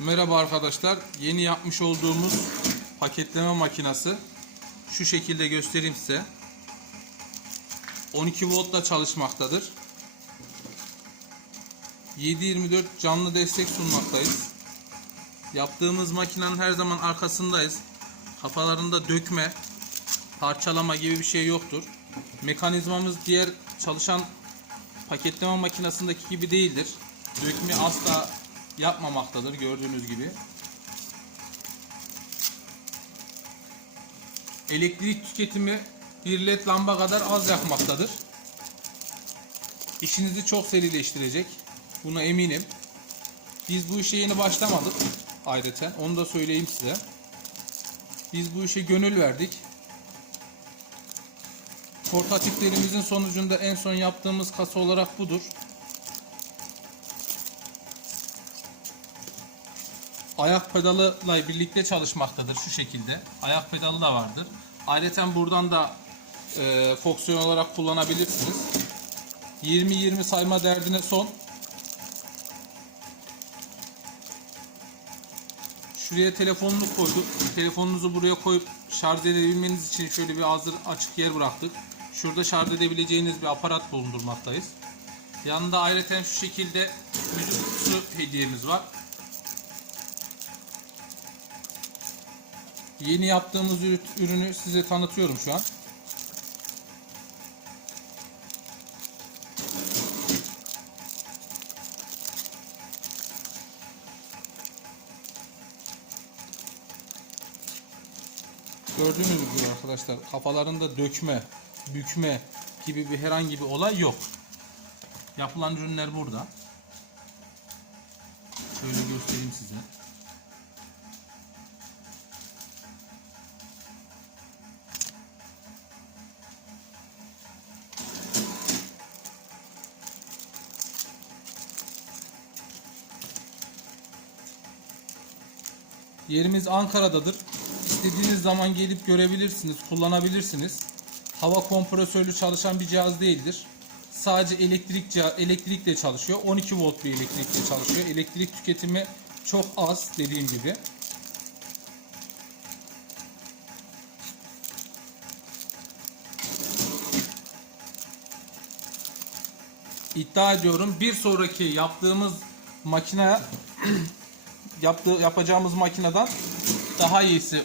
Merhaba arkadaşlar. Yeni yapmış olduğumuz paketleme makinesi şu şekilde göstereyim size. 12 voltla çalışmaktadır. 7/24 canlı destek sunmaktayız. Yaptığımız makinenin her zaman arkasındayız. Kafalarında dökme, parçalama gibi bir şey yoktur. Mekanizmamız diğer çalışan paketleme makinesindeki gibi değildir. Dökme asla yapmamaktadır gördüğünüz gibi. Elektrik tüketimi bir led lamba kadar az yakmaktadır. İşinizi çok serileştirecek. Buna eminim. Biz bu işe yeni başlamadık ayrıca. Onu da söyleyeyim size. Biz bu işe gönül verdik. Portatiflerimizin sonucunda en son yaptığımız kasa olarak budur. Ayak pedalıyla birlikte çalışmaktadır şu şekilde. Ayak pedalı da vardır. Ayrıca buradan da e, fonksiyon olarak kullanabilirsiniz. 20-20 sayma derdine son. Şuraya telefonunu koyduk. Telefonunuzu buraya koyup şarj edebilmeniz için şöyle bir hazır açık yer bıraktık. Şurada şarj edebileceğiniz bir aparat bulundurmaktayız. Yanında ayrıca şu şekilde müzik kutusu hediyemiz var. Yeni yaptığımız ürü- ürünü size tanıtıyorum şu an. Gördüğünüz gibi arkadaşlar kafalarında dökme, bükme gibi bir herhangi bir olay yok. Yapılan ürünler burada. Şöyle göstereyim size. Yerimiz Ankara'dadır. İstediğiniz zaman gelip görebilirsiniz, kullanabilirsiniz. Hava kompresörlü çalışan bir cihaz değildir. Sadece elektrik elektrikle çalışıyor. 12 volt bir elektrikle çalışıyor. Elektrik tüketimi çok az dediğim gibi. İddia ediyorum bir sonraki yaptığımız makine yaptığı yapacağımız makineden daha iyisi